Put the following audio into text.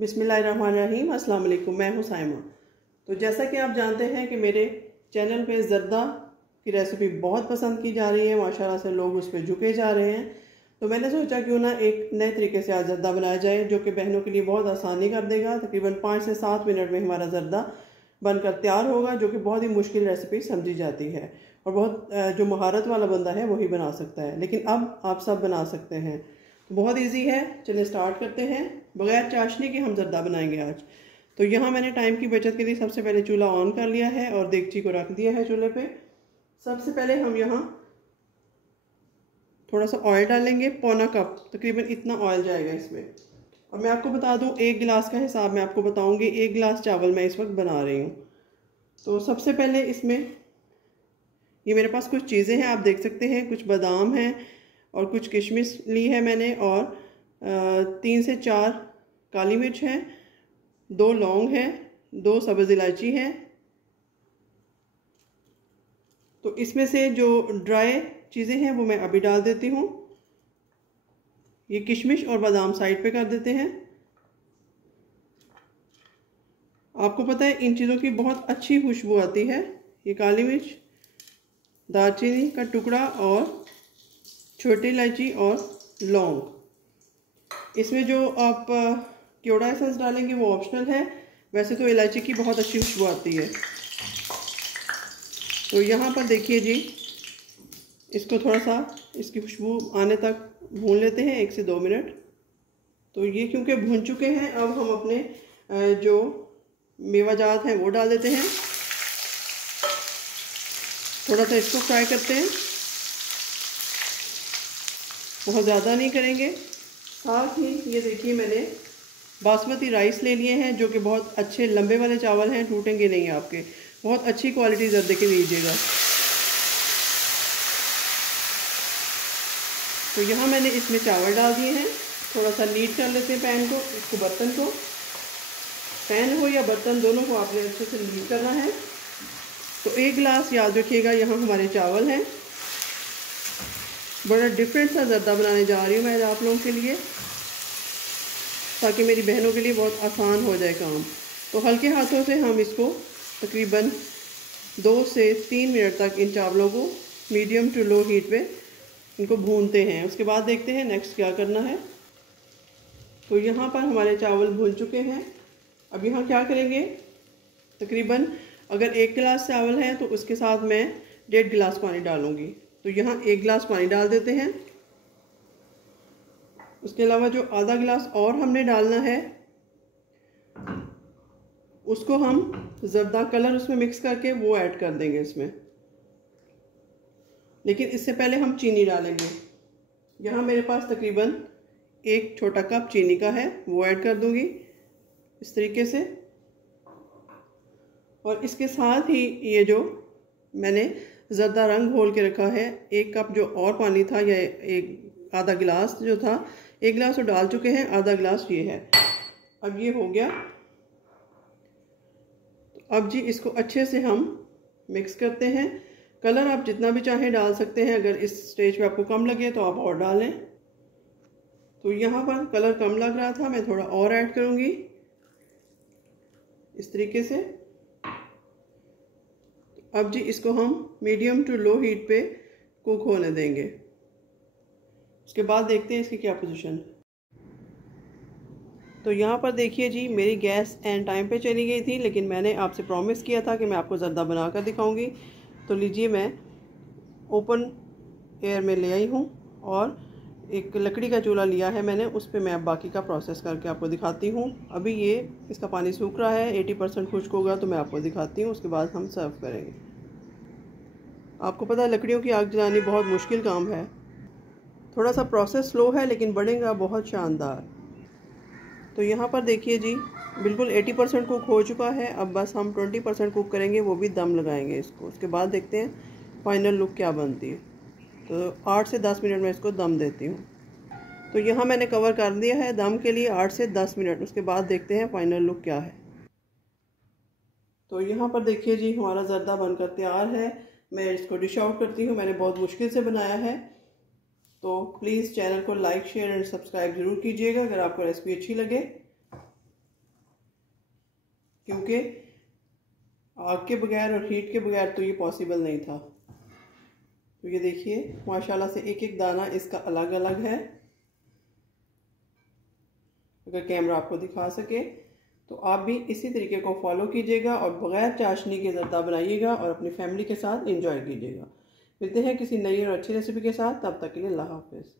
बिस्मिल्लाहिर्रहमानिर्रहीम, अस्सलाम वालेकुम। मैं हूँ साइमा। तो जैसा कि आप जानते हैं कि मेरे चैनल पे ज़र्दा की रेसिपी बहुत पसंद की जा रही है, माशाल्लाह से लोग उस पर झुके जा रहे हैं। तो मैंने सोचा क्यों ना एक नए तरीके से आज ज़र्दा बनाया जाए जो कि बहनों के लिए बहुत आसानी कर देगा। तकरीबन 5 से 7 मिनट में हमारा ज़र्दा बनकर तैयार होगा, जो कि बहुत ही मुश्किल रेसिपी समझी जाती है और बहुत जो महारत वाला बंदा है वही बना सकता है, लेकिन अब आप सब बना सकते हैं। तो बहुत इजी है, चलिए स्टार्ट करते हैं। बगैर चाशनी के हम ज़र्दा बनाएंगे आज। तो यहाँ मैंने टाइम की बचत के लिए सबसे पहले चूल्हा ऑन कर लिया है और देगची को रख दिया है चूल्हे पे। सबसे पहले हम यहाँ थोड़ा सा ऑयल डालेंगे, पौना कप तकरीबन इतना ऑयल जाएगा इसमें। और मैं आपको बता दूं, 1 गिलास का हिसाब मैं आपको बताऊंगी। 1 गिलास चावल मैं इस वक्त बना रही हूँ। तो सबसे पहले इसमें ये मेरे पास कुछ चीज़ें हैं, आप देख सकते हैं। कुछ बादाम हैं और कुछ किशमिश ली है मैंने, और 3 से 4 काली मिर्च हैं, 2 लौंग हैं, 2 सब्ज़ इलायची हैं। तो इसमें से जो ड्राई चीज़ें हैं वो मैं अभी डाल देती हूँ। ये किशमिश और बादाम साइड पे कर देते हैं। आपको पता है इन चीज़ों की बहुत अच्छी खुशबू आती है। ये काली मिर्च, दालचीनी का टुकड़ा और छोटी इलायची और लौंग। इसमें जो आप केवड़ा एसेंस डालेंगे वो ऑप्शनल है, वैसे तो इलायची की बहुत अच्छी खुशबू आती है। तो यहाँ पर देखिए जी, इसको थोड़ा सा इसकी खुशबू आने तक भून लेते हैं 1 से 2 मिनट। तो ये क्योंकि भून चुके हैं, अब हम अपने जो मेवाजात हैं वो डाल देते हैं। थोड़ा सा इसको फ्राई करते हैं, बहुत ज़्यादा नहीं करेंगे। साथ ही ये देखिए मैंने बासमती राइस ले लिए हैं, जो कि बहुत अच्छे लंबे वाले चावल हैं, टूटेंगे नहीं आपके। बहुत अच्छी क्वालिटी ज़र्दे के लीजिएगा। तो यहाँ मैंने इसमें चावल डाल दिए हैं। थोड़ा सा नीट कर लेते हैं पैन को, इसको बर्तन को। पैन हो या बर्तन, दोनों को आपने अच्छे से नीट करना है। तो 1 गिलास याद रखिएगा, यहाँ हमारे चावल हैं। बड़ा डिफरेंट सा ज़र्दा बनाने जा रही हूँ मैं आप लोगों के लिए, ताकि मेरी बहनों के लिए बहुत आसान हो जाए काम। तो हल्के हाथों से हम इसको तकरीबन 2 से 3 मिनट तक इन चावलों को मीडियम टू लो हीट पे इनको भूनते हैं। उसके बाद देखते हैं नेक्स्ट क्या करना है। तो यहाँ पर हमारे चावल भून चुके हैं। अब यहाँ क्या करेंगे, तकरीबन अगर 1 गिलास चावल है तो उसके साथ मैं 1.5 गिलास पानी डालूँगी। तो यहाँ 1 गिलास पानी डाल देते हैं। उसके अलावा जो आधा गिलास और हमने डालना है, उसको हम ज़र्दा कलर उसमें मिक्स करके वो ऐड कर देंगे इसमें। लेकिन इससे पहले हम चीनी डालेंगे। यहाँ मेरे पास तकरीबन 1 छोटा कप चीनी का है, वो ऐड कर दूँगी इस तरीके से। और इसके साथ ही ये जो मैंने ज़र्दा रंग घोल के रखा है, 1 कप जो और पानी था, या आधा गिलास जो था, 1 गिलास तो डाल चुके हैं, आधा गिलास ये है। अब ये हो गया। अब जी इसको अच्छे से हम मिक्स करते हैं। कलर आप जितना भी चाहें डाल सकते हैं, अगर इस स्टेज पे आपको कम लगे तो आप और डालें। तो यहाँ पर कलर कम लग रहा था, मैं थोड़ा और ऐड करूँगी इस तरीके से। अब जी इसको हम मीडियम टू लो हीट पे कुक होने देंगे। उसके बाद देखते हैं इसकी क्या पोजीशन है। तो यहाँ पर देखिए जी, मेरी गैस एंड टाइम पे चली गई थी, लेकिन मैंने आपसे प्रॉमिस किया था कि मैं आपको ज़र्दा बनाकर दिखाऊंगी। तो लीजिए, मैं ओपन एयर में ले आई हूँ और एक लकड़ी का चूल्हा लिया है मैंने, उस पर मैं अब बाकी का प्रोसेस करके आपको दिखाती हूँ। अभी ये इसका पानी सूख रहा है, 80% खुश्क होगा तो मैं आपको दिखाती हूँ। उसके बाद हम सर्व करेंगे। आपको पता है लकड़ियों की आग जलानी बहुत मुश्किल काम है। थोड़ा सा प्रोसेस स्लो है लेकिन बनेगा बहुत शानदार। तो यहाँ पर देखिए जी, बिल्कुल 80% कुक हो चुका है। अब बस हम 20% कुक करेंगे, वो भी दम लगाएंगे इसको। उसके बाद देखते हैं फाइनल लुक क्या बनती है। तो 8 से 10 मिनट में इसको दम देती हूँ। तो यहाँ मैंने कवर कर दिया है दम के लिए 8 से 10 मिनट। उसके बाद देखते हैं फाइनल लुक क्या है। तो यहाँ पर देखिए जी, हमारा ज़र्दा बनकर तैयार है। मैं इसको डिश आउट करती हूँ। मैंने बहुत मुश्किल से बनाया है। तो प्लीज़ चैनल को लाइक, शेयर एंड सब्सक्राइब ज़रूर कीजिएगा अगर आपको रेसिपी अच्छी लगे। क्योंकि आग के बगैर और हीट के बगैर तो ये पॉसिबल नहीं था। तो ये देखिए माशाल्लाह से एक एक दाना इसका अलग अलग है। अगर कैमरा आपको दिखा सके तो आप भी इसी तरीके को फॉलो कीजिएगा और बग़ैर चाशनी के ज़र्दा बनाइएगा और अपनी फैमिली के साथ एंजॉय कीजिएगा। मिलते हैं किसी नई और अच्छी रेसिपी के साथ, तब तक के लिए अल्लाह हाफ़िज़।